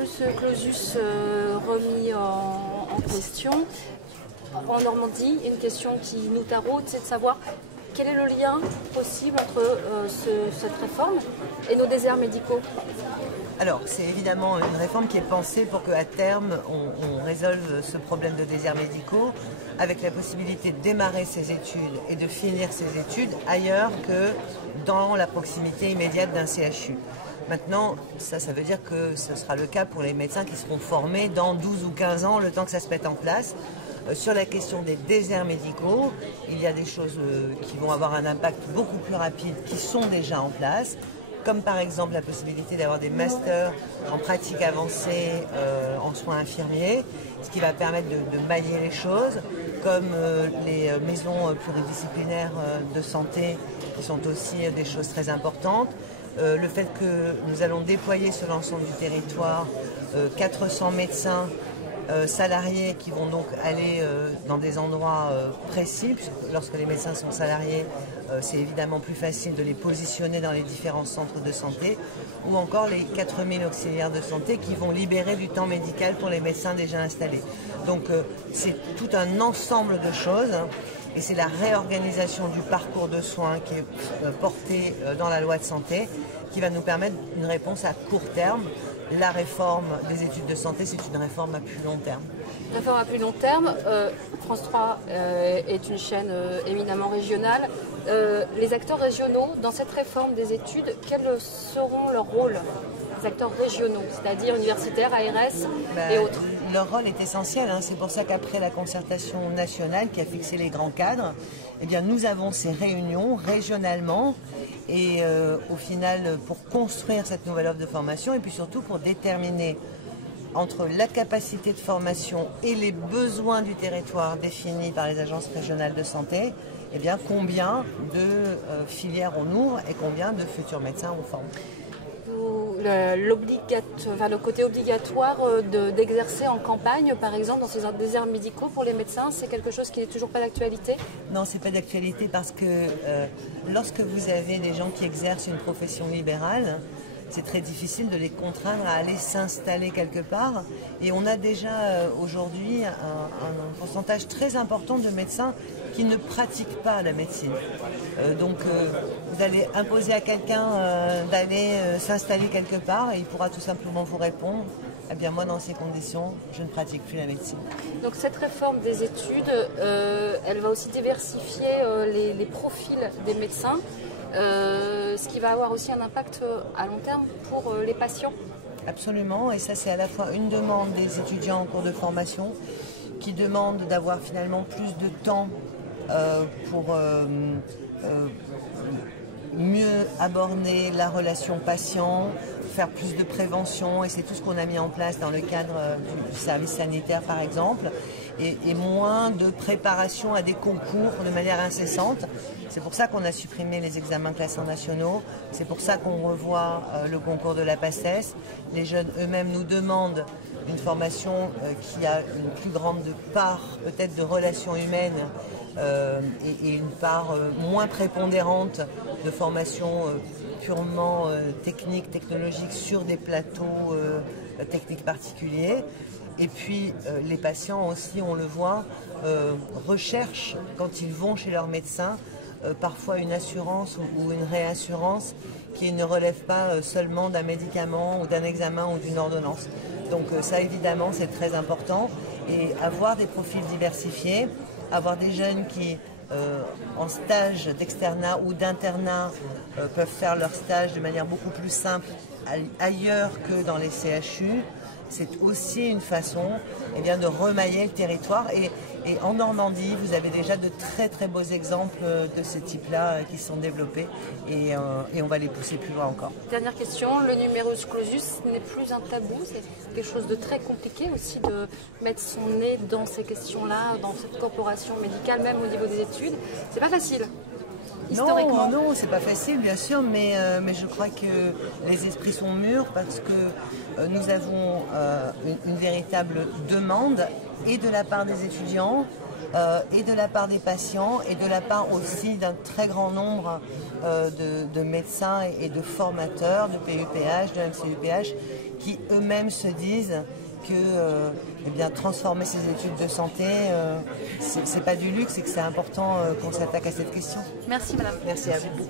numerus clausus remis en question. En Normandie, une question qui nous taraude, c'est de savoir quel est le lien possible entre cette réforme et nos déserts médicaux. Alors, c'est évidemment une réforme qui est pensée pour qu'à terme, on résolve ce problème de déserts médicaux avec la possibilité de démarrer ses études et de finir ses études ailleurs que dans la proximité immédiate d'un CHU. Maintenant, ça veut dire que ce sera le cas pour les médecins qui seront formés dans 12 ou 15 ans, le temps que ça se mette en place. Sur la question des déserts médicaux, il y a des choses qui vont avoir un impact beaucoup plus rapide, qui sont déjà en place, comme par exemple la possibilité d'avoir des masters en pratique avancée en soins infirmiers, ce qui va permettre de mailler les choses, comme les maisons pluridisciplinaires de santé, qui sont aussi des choses très importantes. Le fait que nous allons déployer sur l'ensemble du territoire 400 médecins salariés qui vont donc aller dans des endroits précis, puisque lorsque les médecins sont salariés, c'est évidemment plus facile de les positionner dans les différents centres de santé, ou encore les 4000 auxiliaires de santé qui vont libérer du temps médical pour les médecins déjà installés. Donc c'est tout un ensemble de choses, hein, et c'est la réorganisation du parcours de soins qui est portée dans la loi de santé qui va nous permettre une réponse à court terme. La réforme des études de santé, c'est une réforme à plus long terme. Réforme à plus long terme. France 3 est une chaîne éminemment régionale. Les acteurs régionaux, dans cette réforme des études, quels seront leurs rôles? Les acteurs régionaux, c'est-à-dire universitaires, ARS et autres. Leur rôle est essentiel, hein. C'est pour ça qu'après la concertation nationale qui a fixé les grands cadres, eh bien, nous avons ces réunions régionalement et au final pour construire cette nouvelle offre de formation et puis surtout pour déterminer entre la capacité de formation et les besoins du territoire définis par les agences régionales de santé, eh bien, combien de filières on ouvre et combien de futurs médecins on forme. Le côté obligatoire d'exercer en campagne, par exemple, dans ces déserts médicaux pour les médecins, c'est quelque chose qui n'est toujours pas d'actualité? Non, c'est pas d'actualité parce que lorsque vous avez des gens qui exercent une profession libérale, c'est très difficile de les contraindre à aller s'installer quelque part. Et on a déjà aujourd'hui un pourcentage très important de médecins qui ne pratiquent pas la médecine. Donc vous allez imposer à quelqu'un d'aller s'installer quelque part et il pourra tout simplement vous répondre: eh bien moi dans ces conditions, je ne pratique plus la médecine. Donc cette réforme des études, elle va aussi diversifier les profils des médecins. Ce qui va avoir aussi un impact à long terme pour les patients. Absolument, et ça c'est à la fois une demande des étudiants en cours de formation qui demandent d'avoir finalement plus de temps pour mieux aborder la relation patient, faire plus de prévention, et c'est tout ce qu'on a mis en place dans le cadre du service sanitaire par exemple, et moins de préparation à des concours de manière incessante. C'est pour ça qu'on a supprimé les examens classants nationaux, c'est pour ça qu'on revoit le concours de la PACES. Les jeunes eux-mêmes nous demandent une formation qui a une plus grande part peut-être de relations humaines et une part moins prépondérante de formation purement technique, technologique sur des plateaux techniques particuliers. Et puis les patients aussi, on le voit, recherchent quand ils vont chez leur médecin parfois une assurance ou une réassurance qui ne relève pas seulement d'un médicament ou d'un examen ou d'une ordonnance. Donc ça évidemment c'est très important, et avoir des profils diversifiés, avoir des jeunes qui en stage d'externat ou d'internat peuvent faire leur stage de manière beaucoup plus simple ailleurs que dans les CHU. C'est aussi une façon de remailler le territoire. Et en Normandie, vous avez déjà de très très beaux exemples de ce type-là qui sont développés et on va les pousser plus loin encore. Dernière question, le numerus clausus n'est plus un tabou, c'est quelque chose de très compliqué aussi de mettre son nez dans ces questions-là, dans cette corporation médicale, même au niveau des études. C'est pas facile. Historiquement. Non, c'est pas facile bien sûr, mais je crois que les esprits sont mûrs parce que nous avons une véritable demande et de la part des étudiants et de la part des patients et de la part aussi d'un très grand nombre de médecins et de formateurs de PUPH, de MCUPH qui eux-mêmes se disent que eh bien, transformer ces études de santé, c'est pas du luxe et que c'est important qu'on s'attaque à cette question. Merci madame. Merci à vous.